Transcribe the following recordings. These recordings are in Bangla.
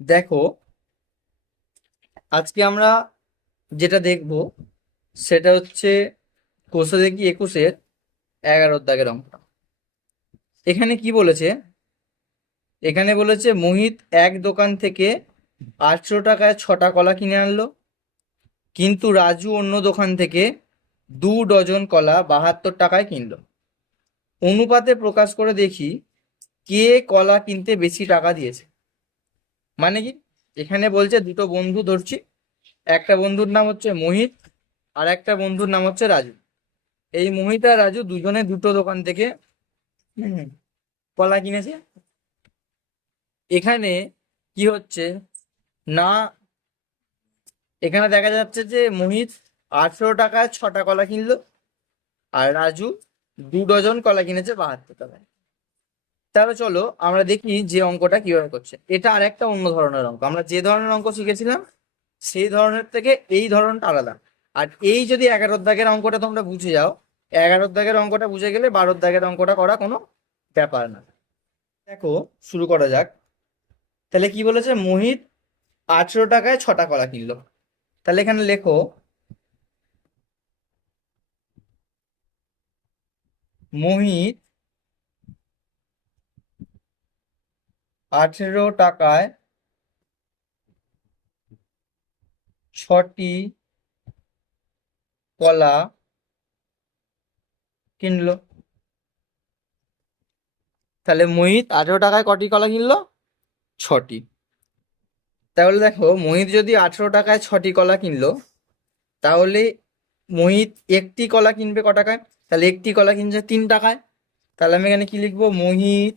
দেখো, আজকে আমরা যেটা দেখব সেটা হচ্ছে কোষে দেখি একুশের এগারো দাগের অঙ্কটা এখানে কি বলেছে? এখানে বলেছে, মোহিত এক দোকান থেকে আটশো টাকায় ছটা কলা কিনে আনলো। কিন্তু রাজু অন্য দোকান থেকে দু ডজন কলা বাহাত্তর টাকায় কিনলো। অনুপাতে প্রকাশ করে দেখি, কে কলা কিনতে বেশি টাকা দিয়েছে? মানে কি? এখানে বলছে দুটো বন্ধু ধরছি। একটা বন্ধুর নাম হচ্ছে মোহিত আর একটা বন্ধুর নাম হচ্ছে রাজু। এই মোহিত আর রাজু দুজনে দুটো দোকান থেকে কলা কিনেছে। এখানে কি হচ্ছে? না, এখানে দেখা যাচ্ছে যে মোহিত আঠেরো টাকায় ছটা কলা কিনলো আর রাজু দু ডজন কলা কিনেছে বাহাত্তর টাকায়। তাহলে চলো আমরা দেখি যে অঙ্কটা কীভাবে করছে। এটা আর একটা অন্য ধরনের অঙ্ক। আমরা যে ধরনের অঙ্ক শিখেছিলাম, সেই ধরনের থেকে এই ধরনটা আলাদা। আর এই যদি এগারোর দাগের অঙ্কটা তোমরা বুঝে যাও এগারোর দাগের অঙ্কটা বুঝে গেলে বারোর দাগের অঙ্কটা করা কোনো ব্যাপার না। দেখো, শুরু করা যাক। তাহলে কি বলেছে? মোহিত আঠেরো টাকায় ছটা কলা কিনলো। তাহলে এখানে লেখো, মোহিত আঠেরো টাকায় ছটি কলা কিনলো। তাহলে মোহিত আঠেরো টাকায় কটি কলা কিনলো? ছটি। তাহলে দেখো, মোহিত যদি আঠেরো টাকায় ছটি কলা কিনলো, তাহলে মোহিত একটি কলা কিনবে ক টাকায়? তাহলে একটি কলা কিনছে তিন টাকায়। তাহলে আমি এখানে কি লিখব? মোহিত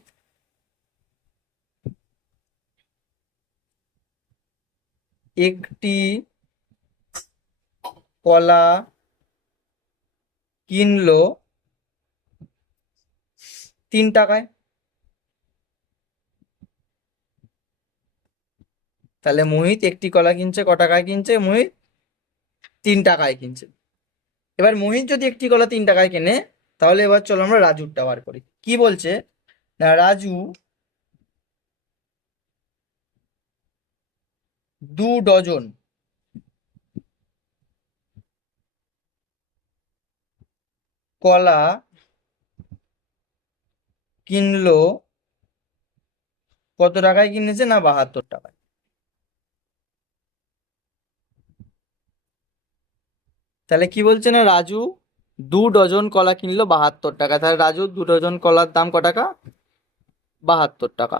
একটি কলা কিনলো তিন টাকায়। তাহলে মোহিত একটি কলা কিনছে, ক টাকায় কিনছে, মোহিত তিন টাকায় কিনছে। এবার মোহিত যদি একটি কলা তিন টাকায় কেনে, তাহলে এবার চলো আমরা রাজুরটা বার করি। কি বলছে? না, রাজু দু ডজন। কলা কিনলো কত টাকায় কিনেছে না বাহাত্তর টাকায়? তাহলে কি বলছে না রাজু? দু ডজন কলা কিনলো বাহাত্তর টাকা। তাহলে রাজু, দু ডজন কলার দাম ক টাকা? বাহাত্তর টাকা।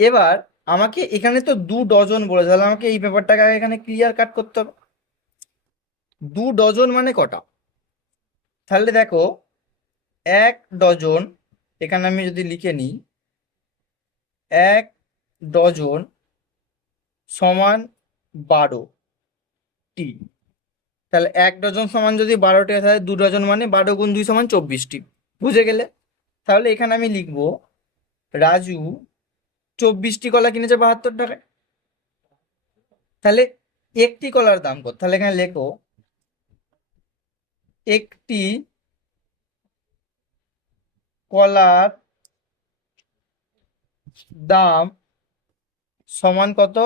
এবার আমাকে এখানে তো দু ডজন বলে, তাহলে আমাকে এই ব্যাপারটাকে এখানে ক্লিয়ার কাট করতে হবে। দু ডজন মানে কটা? তাহলে দেখো, এক ডজন এখানে আমি যদি লিখে নিই, এক ডজন সমান বারো টি। তাহলে এক ডজন সমান যদি বারোটি তাহলে দু ডজন মানে বারো গুণ দুই সমান চব্বিশটি বুঝে গেলে? তাহলে এখানে আমি লিখব, রাজু চব্বিশটি কলা কিনেছে বাহাত্তর টাকায়। তাহলে একটি কলার দাম কত? তাহলে এখানে লেখো, একটি কলার দাম সমান কত?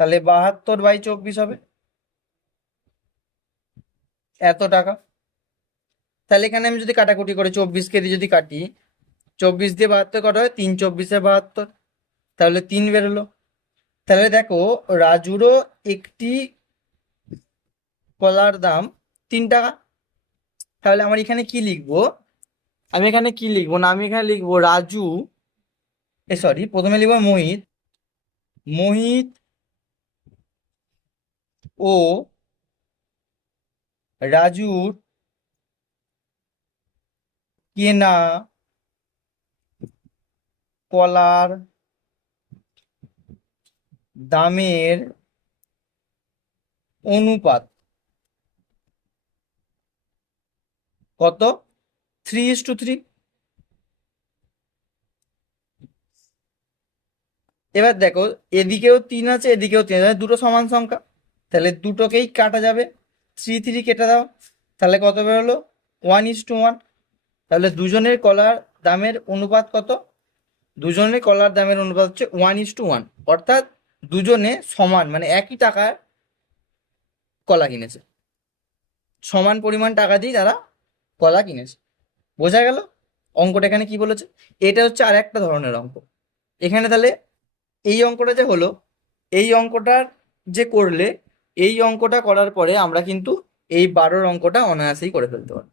তাহলে বাহাত্তর বাই চব্বিশ হবে। এত টাকা। তাহলে এখানে আমি যদি কাটাকুটি করে চব্বিশ কেজি যদি কাটি, চব্বিশ দিয়ে বাহাত্তর কটা হয়, তিন চব্বিশে বাহাত্তর। তাহলে তিন বেরোলো তাহলে দেখো রাজুরও একটি কলার দাম তিন টাকা। তাহলে আমার এখানে কি লিখব? আমি এখানে কি লিখব না, আমি এখানে লিখব রাজু, এ সরি প্রথমে লিখব মোহিত। মোহিত ও রাজুর কেনা কলার দামের অনুপাত কত? থ্রি ইস টু থ্রি এবার দেখো, এদিকেও তিন আছে, এদিকেও তিন আছে, দুটো সমান সংখ্যা। তাহলে দুটোকেই কাটা যাবে। থ্রি থ্রি কেটে দাও। তাহলে কত বেরোলো? ওয়ান ইস টু ওয়ান তাহলে দুজনের কলার দামের অনুপাত কত? দুজনের কলার দামের অনুপাত হচ্ছে ওয়ান ইস টু ওয়ান অর্থাৎ দুজনে সমান মানে একই টাকার কলা কিনেছে। সমান পরিমাণ টাকা দিয়ে তারা কলা কিনেছে। বোঝা গেল? অঙ্কটা এখানে কি বলেছে? এটা হচ্ছে আর একটা ধরনের অঙ্ক। এখানে তাহলে এই অঙ্কটা যে হলো, এই অঙ্কটার যে করলে, এই অঙ্কটা করার পরে আমরা কিন্তু এই বারোর অঙ্কটা অনায়াসেই করে ফেলতে পারব।